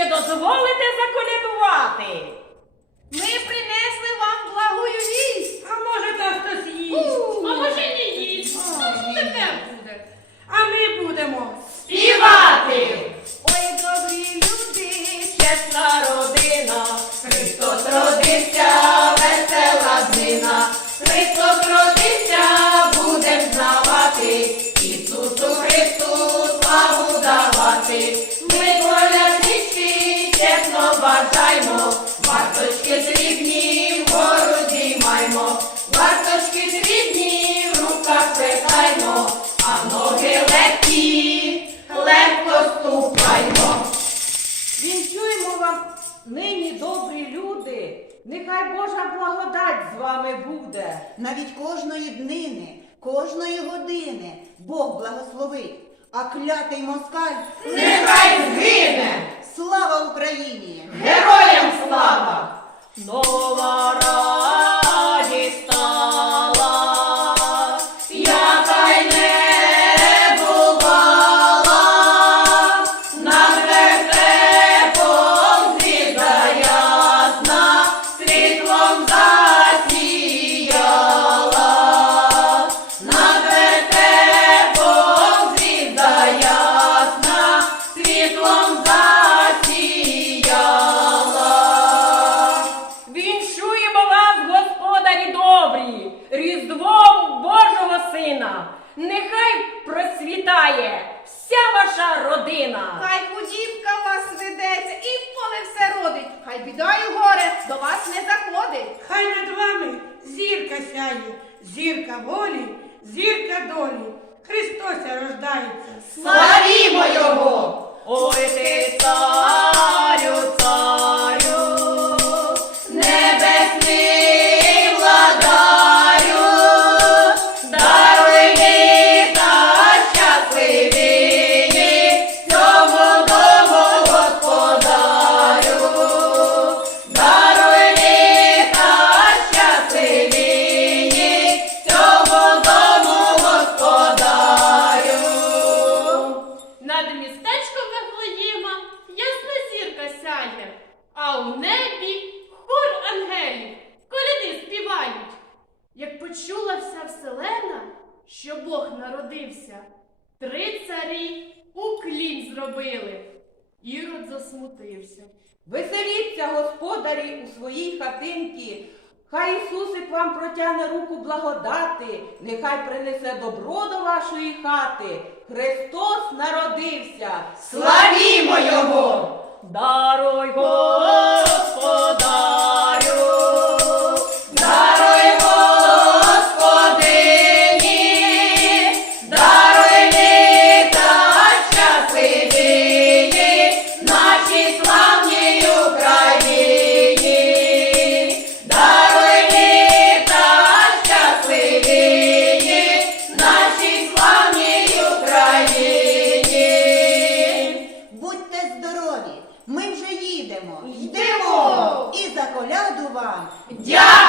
Чи дозволите заколядувати. Ми принесли вам благую вість. А може та хтось їсть. А може не їсть. Ну, тепер буде. А ми будемо співати. Ой, добрі люди, чесно добрі люди. Нехай Божа благодать з вами буде. Навіть кожної днини, кожної години Бог благословить, а клятий москаль Нехай згине, слава Україні! героям слава! Нова родина. Хай худібка вас ведеться і в поле все родить. Хай біда і горе до вас не заходить. Хай над вами зірка сяє, зірка волі, зірка долі. Христося рождається. Славімо його! А у небі хор ангелів коляди співають. Як почула вся вселена, що Бог народився, три царі уклін зробили. Ірод засмутився. Веселіться, господарі, у своїй хатинці. Хай Ісусик вам протягне руку благодати, нехай принесе добро до вашої хати. Христос народився. Славімо його! Даруй, Господа, коляду вам. Дякую!